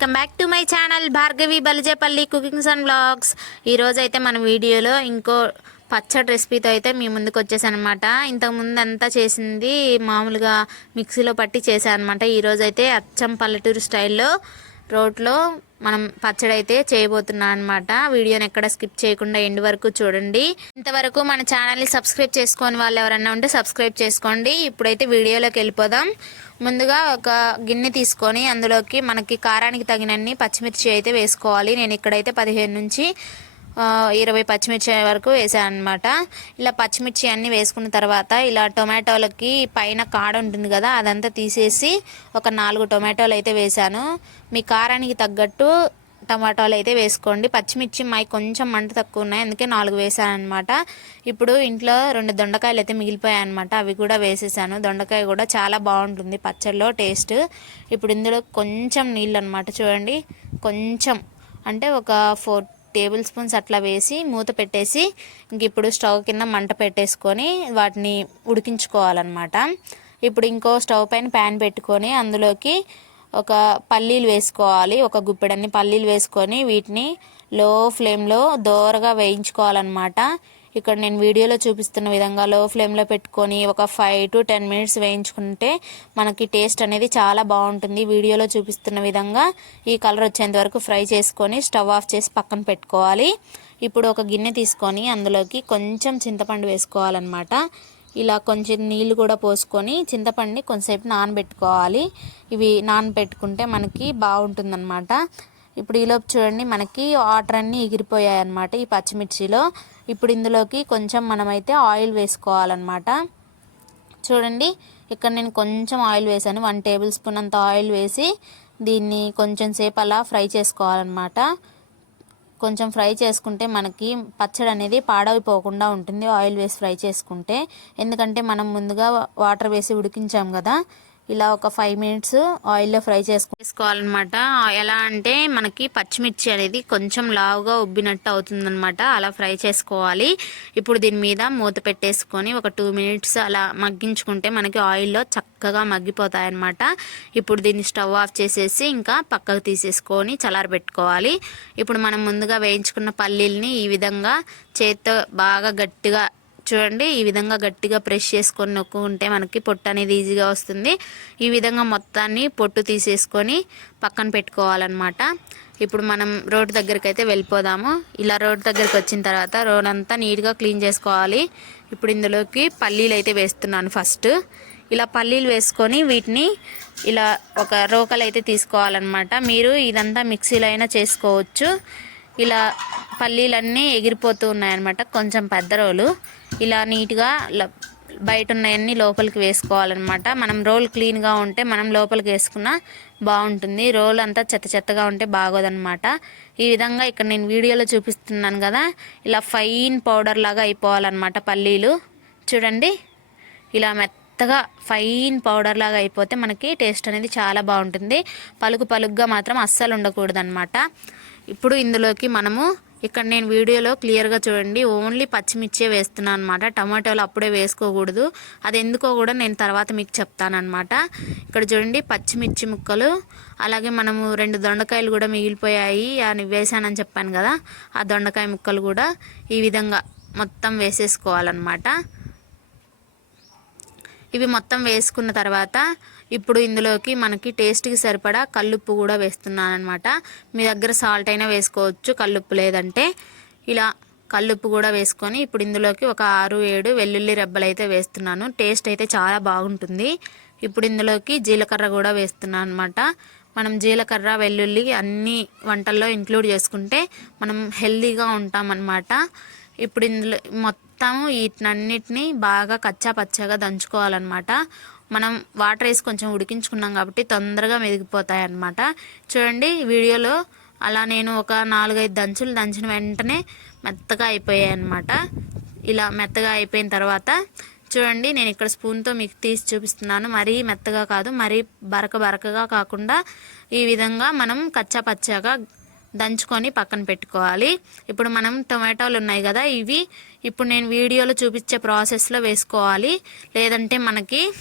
Welcome back to my channel Bhargavi Balijepalli cookings and blogs ఈరోజైతే మన వీడియోలో ఇంకో పచ్చడి రెసిపీతో అయితే మీ ముందుకు వచ్చేసానమాట అనమాట ఇంతకుముందు అంతా చేసింది మామూలుగా మిక్సీలో పట్టి చేశాను అనమాట ఈరోజైతే అచ్చం పల్లెటూరు స్టైల్లో రోట్లో మనం పచ్చడి అయితే చేయబోతున్నాం అనమాట వీడియోని ఎక్కడ స్కిప్ చేయకుండా ఎండ్ వరకు చూడండి. ఇంతవరకు మన ఛానల్ని సబ్స్క్రైబ్ చేసుకొని వాళ్ళు ఎవరన్నా ఉంటే సబ్స్క్రైబ్ చేసుకోండి. ఇప్పుడైతే వీడియోలోకి వెళ్ళిపోదాం. ముందుగా ఒక గిన్నె తీసుకొని అందులోకి మనకి కారానికి తగినన్ని పచ్చిమిర్చి అయితే వేసుకోవాలి. నేను ఇక్కడైతే పదిహేను నుంచి ఇరవై పచ్చిమిర్చి వరకు వేసాను అనమాట ఇలా పచ్చిమిర్చి అన్నీ వేసుకున్న తర్వాత ఇలా టొమాటోలకి పైన కాడ ఉంటుంది కదా అదంతా తీసేసి ఒక నాలుగు టొమాటోలు అయితే వేసాను. మీ కారానికి తగ్గట్టు టమాటాలు అయితే వేసుకోండి. పచ్చిమిర్చి మావి కొంచెం మంట తక్కువ ఉన్నాయి అందుకే నాలుగు వేసాను అనమాట ఇప్పుడు ఇంట్లో రెండు దొండకాయలు అయితే మిగిలిపోయాయి అనమాట అవి కూడా వేసేసాను. దొండకాయ కూడా చాలా బాగుంటుంది పచ్చడిలో టేస్ట్. ఇప్పుడు ఇందులో కొంచెం నీళ్ళు అనమాట చూడండి కొంచెం. అంటే ఒక ఫోర్ టేబుల్ స్పూన్స్ అట్లా వేసి మూత పెట్టేసి ఇంక ఇప్పుడు స్టవ్ కింద మంట పెట్టేసుకొని వాటిని ఉడికించుకోవాలన్నమాట. ఇప్పుడు ఇంకో స్టవ్ పైన ప్యాన్ పెట్టుకొని అందులోకి ఒక పల్లీలు వేసుకోవాలి. ఒక గుప్పెడన్ని పల్లీలు వేసుకొని వీటిని లో ఫ్లేమ్లో దోరగా వేయించుకోవాలన్నమాట. ఇక్కడ నేను వీడియోలో చూపిస్తున్న విధంగా లో ఫ్లేమ్లో పెట్టుకొని ఒక ఫైవ్ టు టెన్ మినిట్స్ వేయించుకుంటే మనకి టేస్ట్ అనేది చాలా బాగుంటుంది. వీడియోలో చూపిస్తున్న విధంగా ఈ కలర్ వచ్చేంత వరకు ఫ్రై చేసుకొని స్టవ్ ఆఫ్ చేసి పక్కన పెట్టుకోవాలి. ఇప్పుడు ఒక గిన్నె తీసుకొని అందులోకి కొంచెం చింతపండు వేసుకోవాలన్నమాట. ఇలా కొంచెం నీళ్ళు కూడా పోసుకొని చింతపండుని కొంచెంసేపు నానబెట్టుకోవాలి. ఇవి నానబెట్టుకుంటే మనకి బాగుంటుందన్నమాట. ఇప్పుడు ఈలోపు చూడండి మనకి వాటర్ అన్నీ ఎగిరిపోయాయి అనమాట ఈ పచ్చిమిర్చిలో. ఇప్పుడు ఇందులోకి కొంచెం మనమైతే ఆయిల్ వేసుకోవాలన్నమాట. చూడండి ఇక్కడ నేను కొంచెం ఆయిల్ వేసాను. వన్ టేబుల్ స్పూన్ అంత ఆయిల్ వేసి దీన్ని కొంచెం సేపు అలా ఫ్రై చేసుకోవాలన్నమాట. కొంచెం ఫ్రై చేసుకుంటే మనకి పచ్చడి అనేది పాడైపోకుండా ఉంటుంది ఆయిల్ వేసి ఫ్రై చేసుకుంటే. ఎందుకంటే మనం ముందుగా వాటర్ వేసి ఉడికించాం కదా ఇలా ఒక ఫైవ్ మినిట్స్ ఆయిల్లో ఫ్రై చేసుకు చేసుకోవాలన్నమాట ఎలా అంటే మనకి పచ్చిమిర్చి అనేది కొంచెం లావుగా ఉబ్బినట్టు అవుతుందన్నమాట. అలా ఫ్రై చేసుకోవాలి. ఇప్పుడు దీని మీద మూత పెట్టేసుకొని ఒక టూ మినిట్స్ అలా మగ్గించుకుంటే మనకి ఆయిల్లో చక్కగా మగ్గిపోతాయన్నమాట. ఇప్పుడు దీన్ని స్టవ్ ఆఫ్ చేసేసి ఇంకా పక్కకు తీసేసుకొని చల్లారబెట్టుకోవాలి. ఇప్పుడు మనం ముందుగా వేయించుకున్న పల్లీల్ని ఈ విధంగా చేత్తో బాగా గట్టిగా చూడండి ఈ విధంగా గట్టిగా ప్రెస్ చేసుకొని నొక్కుంటే మనకి పొట్టు అనేది ఈజీగా వస్తుంది. ఈ విధంగా మొత్తాన్ని పొట్టు తీసేసుకొని పక్కన పెట్టుకోవాలన్నమాట. ఇప్పుడు మనం రోడ్డు దగ్గరికి అయితే వెళ్ళిపోదాము. ఇలా రోడ్డు దగ్గరికి వచ్చిన తర్వాత రోడ్ అంతా నీట్గా క్లీన్ చేసుకోవాలి. ఇప్పుడు ఇందులోకి పల్లీలు అయితే వేస్తున్నాను ఫస్ట్. ఇలా పల్లీలు వేసుకొని వీటిని ఇలా ఒక రోకలు అయితే తీసుకోవాలన్నమాట. మీరు ఇదంతా మిక్సీలో అయినా చేసుకోవచ్చు. ఇలా పల్లీలన్నీ ఎగిరిపోతూ ఉన్నాయన్నమాట. కొంచెం పెద్ద రోలు. ఇలా నీట్గా బయట ఉన్నాయన్నీ లోపలికి వేసుకోవాలన్నమాట. మనం రోల్ క్లీన్గా ఉంటే మనం లోపలికి వేసుకున్న బాగుంటుంది. రోల్ అంతా చెత్త చెత్తగా ఉంటే బాగోదన్నమాట. ఈ విధంగా ఇక్కడ నేను వీడియోలో చూపిస్తున్నాను కదా. ఇలా ఫైన్ పౌడర్ లాగా అయిపోవాలన్నమాట పల్లీలు. చూడండి. ఇలా మెత్త మెత్తగా ఫైన్ పౌడర్ లాగా అయిపోతే మనకి టేస్ట్ అనేది చాలా బాగుంటుంది. పలుకు పలుగ్గా మాత్రం అస్సలు ఉండకూడదనమాట ఇప్పుడు ఇందులోకి మనము ఇక్కడ నేను వీడియోలో క్లియర్గా చూడండి ఓన్లీ పచ్చిమిర్చే వేస్తున్నాను అనమాట టమాటోలు అప్పుడే వేసుకోకూడదు. అది ఎందుకో కూడా నేను తర్వాత మీకు చెప్తానమాట ఇక్కడ చూడండి పచ్చిమిర్చి ముక్కలు అలాగే మనము రెండు దొండకాయలు కూడా మిగిలిపోయాయి అని వేసానని చెప్పాను కదా ఆ దొండకాయ ముక్కలు కూడా ఈ విధంగా మొత్తం వేసేసుకోవాలన్నమాట. ఇవి మొత్తం వేసుకున్న తర్వాత ఇప్పుడు ఇందులోకి మనకి టేస్ట్కి సరిపడా కల్లుప్పు కూడా వేస్తున్నాను అనమాట మీ దగ్గర సాల్ట్ అయినా వేసుకోవచ్చు కల్లుప్పు లేదంటే. ఇలా కల్లుప్పు కూడా వేసుకొని ఇప్పుడు ఇందులోకి ఒక ఆరు ఏడు వెల్లుల్లి రెబ్బలు అయితే వేస్తున్నాను. టేస్ట్ అయితే చాలా బాగుంటుంది. ఇప్పుడు ఇందులోకి జీలకర్ర కూడా వేస్తున్నాను అనమాట మనం జీలకర్ర వెల్లుల్లి అన్ని వంటల్లో ఇంక్లూడ్ చేసుకుంటే మనం హెల్తీగా ఉంటామన్నమాట. ఇప్పుడు ఇందులో మొత్తం వీటినన్నిటిని బాగా కచ్చా పచ్చగా దంచుకోవాలన్నమాట. మనం వాటర్ వేసి కొంచెం ఉడికించుకున్నాం కాబట్టి తొందరగా మెదిగిపోతాయి అన్నమాట చూడండి వీడియోలో అలా నేను ఒక నాలుగైదు దంచులు దంచిన వెంటనే మెత్తగా అయిపోయాయి అన్నమాట ఇలా మెత్తగా అయిపోయిన తర్వాత చూడండి నేను ఇక్కడ స్పూన్తో మీకు తీసి చూపిస్తున్నాను. మరీ మెత్తగా కాదు మరీ బరక బరకగా కాకుండా ఈ విధంగా మనం కచ్చా పచ్చాగా దంచుకొని పక్కన పెట్టుకోవాలి. ఇప్పుడు మనం టొమాటోలు ఉన్నాయి కదా ఇవి. ఇప్పుడు నేను వీడియోలో చూపించే ప్రాసెస్లో వేసుకోవాలి. లేదంటే మనకి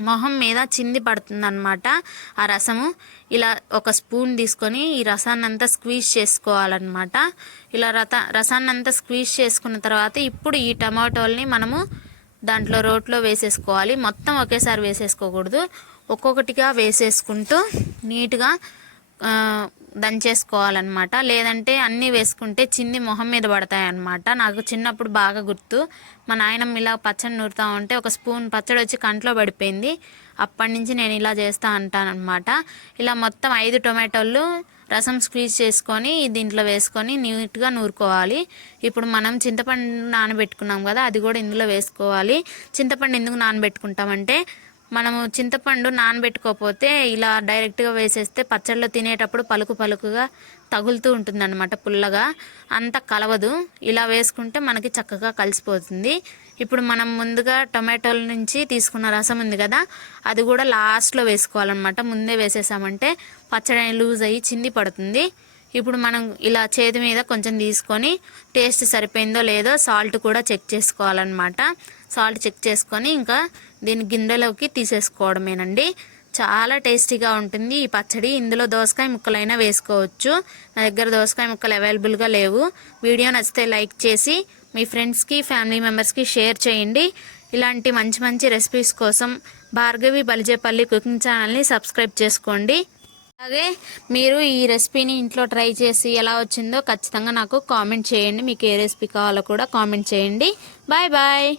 మొహం మీద చింది పడుతుందన్నమాట ఆ రసము. ఇలా ఒక స్పూన్ తీసుకొని ఈ రసాన్ని అంతా స్క్వీజ్ చేసుకోవాలన్నమాట. ఇలా రత రసాన్ని అంతా స్క్వీజ్ చేసుకున్న తర్వాత ఇప్పుడు ఈ టమాటోల్ని మనము దాంట్లో రోట్లో వేసేసుకోవాలి. మొత్తం ఒకేసారి వేసేసుకోకూడదు. ఒక్కొక్కటిగా వేసేసుకుంటూ నీట్గా దంచేసుకోవాలన్నమాట. లేదంటే అన్నీ వేసుకుంటే చిన్ని మొహం మీద పడతాయి అన్నమాట నాకు చిన్నప్పుడు బాగా గుర్తు. మా నాయనమ్మ ఇలా పచ్చడి నూరుతా ఉంటే ఒక స్పూన్ పచ్చడి వచ్చి కంట్లో పడిపోయింది. అప్పటి నుంచి నేను ఇలా చేస్తా ఉంటానన్నమాట ఇలా మొత్తం ఐదు టొమాటోలు రసం స్క్వీజ్ చేసుకొని దీంట్లో వేసుకొని నీట్గా నూరుకోవాలి. ఇప్పుడు మనం చింతపండు నానబెట్టుకున్నాం కదా అది కూడా ఇందులో వేసుకోవాలి. చింతపండు ఎందుకు నానబెట్టుకుంటామంటే మనము చింతపండు నానబెట్టుకోకపోతే ఇలా డైరెక్ట్గా వేసేస్తే పచ్చళ్ళు తినేటప్పుడు పలుకు పలుకుగా తగులుతూ ఉంటుందన్నమాట పుల్లగా. అంత కలవదు. ఇలా వేసుకుంటే మనకి చక్కగా కలిసిపోతుంది. ఇప్పుడు మనం ముందుగా టొమాటోల నుంచి తీసుకున్న రసం ఉంది కదా అది కూడా లాస్ట్లో వేసుకోవాలన్నమాట. ముందే వేసేసామంటే పచ్చడి లూజ్ అయ్యి చింది పడుతుంది. ఇప్పుడు మనం ఇలా చేతి మీద కొంచెం తీసుకొని టేస్ట్ సరిపోయిందో లేదో సాల్ట్ కూడా చెక్ చేసుకోవాలన్నమాట. సాల్ట్ చెక్ చేసుకొని ఇంకా దీని గిన్నెలోకి తీసేసుకోవడమేనండి. చాలా టేస్టీగా ఉంటుంది ఈ పచ్చడి. ఇందులో దోసకాయ ముక్కలైనా వేసుకోవచ్చు. నా దగ్గర దోసకాయ ముక్కలు అవైలబుల్గా లేవు. వీడియో నచ్చితే లైక్ చేసి మీ ఫ్రెండ్స్కి ఫ్యామిలీ మెంబర్స్కి షేర్ చేయండి. ఇలాంటి మంచి మంచి రెసిపీస్ కోసం భార్గవి బలిజేపల్లి కుకింగ్ ఛానల్ని సబ్స్క్రైబ్ చేసుకోండి. అలాగే మీరు ఈ రెసిపీని ఇంట్లో ట్రై చేసి ఎలా వచ్చిందో ఖచ్చితంగా నాకు కామెంట్ చేయండి. మీకు ఏ రెసిపీ కావాలో కూడా కామెంట్ చేయండి. Bye bye.